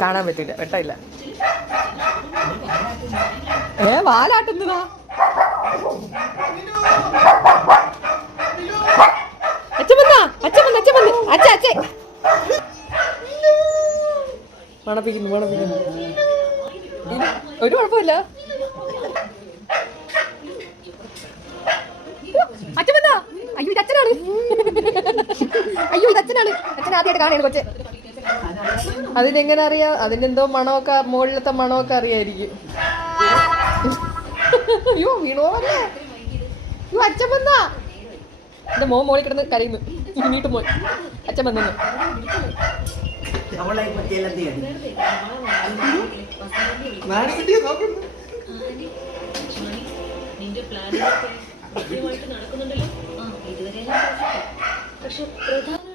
കാണാൻ പറ്റില്ല, വെട്ടമില്ല. വാലാട്ടുന്നതാ. മണപ്പിക്കുന്നു. ഒരു കുഴപ്പമില്ല. അയ്യോ ഇത് അച്ഛനാണ്. അച്ഛൻ ആദ്യമായിട്ട് കാണുകയാണ് കൊച്ചെ. അതിനെങ്ങനെ അറിയാം? അതിനെന്തോ മണമൊക്കെ, മുകളിലത്തെ മണമൊക്കെ അറിയായിരിക്കും. അയ്യോ വീണോല്ലേ. അയ്യോ അച്ഛൻ വന്നാ. എന്റെ മോളിൽ കിടന്ന് കരയുന്നു. വീട്ടു പോയി അച്ഛൻ വന്നു. നിന്റെ പ്ലാനുകളൊക്കെ നടക്കുന്നുണ്ടല്ലോ. ഇതുവരെ പക്ഷെ പ്രധാന